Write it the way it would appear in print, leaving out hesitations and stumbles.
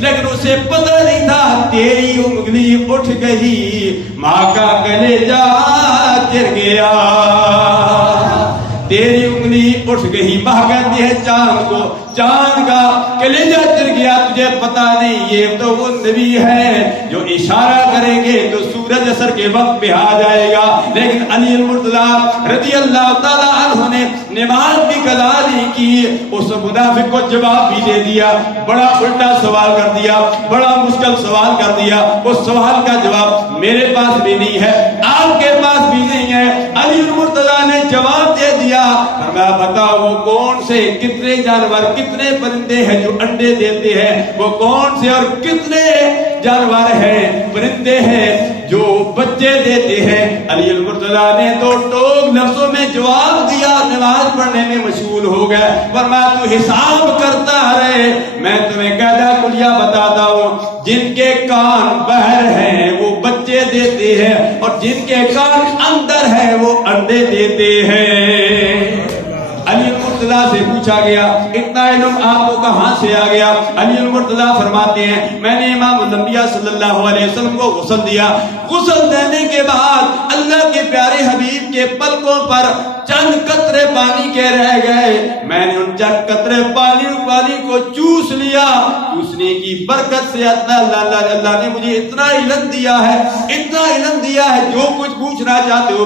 لیکن اسے پتہ نہیں تھا تیری انگلی اٹھ گئی، ماں کا کلیجہ گر گیا، تیری انگلی اٹھ گئی۔ ماں کہتی ہے چاند کو، چاند کا کلیجہ گر گیا، تجھے پتا نہیں یہ تو وہ نبی ہے جو اشارہ کریں گے تو سورج اثر کے وقت پہ آ جائے گا۔ لیکن علی المرتضیٰ رضی اللہ تعالیٰ عنہ نے نماز بھی قضا نہیں کی، اس منافق کو جواب بھی دے دیا، بڑا الٹا سوال کر دیا، بڑا مشکل سوال کر دیا۔ اس سوال کا جواب میرے پاس بھی نہیں ہے، آپ کے پاس بھی نہیں ہے۔ علی المرتضیٰ نے جواب دے دیا، فرمایا بتاؤ وہ کون سے کتنے جانور کتنے پرندے ہیں جو انڈے دیتے ہیں، وہ کون سے اور کتنے جانور ہیں پرندے ہیں جو بچے دیتے ہیں۔ علی المرتضیٰ نے دو ٹوک لفظوں میں جواب دیا، نماز پڑھنے میں مشغول ہو گئے۔ فرمایا تو حساب کرتا رہے، میں تمہیں قاعدہ کلیہ بتاتا ہوں، جن کے کان باہر ہیں وہ بچے دیتے ہیں اور جن کے کان اندر ہیں وہ انڈے دیتے ہیں۔ علی المرتضیٰ سے پوچھا گیا اتنا علم آپ کو کہاں سے آ گیا؟ علی المرتضیٰ فرماتے ہیں میں نے امام الانبیاء صلی اللہ علیہ وسلم کو غسل دیا، غسل دینے کے بعد اللہ کے پیارے حبیب کے پلکوں پر چند قطرے پانی کے رہ گئے، میں نے ان چند قطرے پانی کو چوس لیا، چوسنے کی برکت سے اللہ نے مجھے اتنا علم دیا ہے، اتنا علم دیا ہے، جو کچھ پوچھنا چاہتے ہو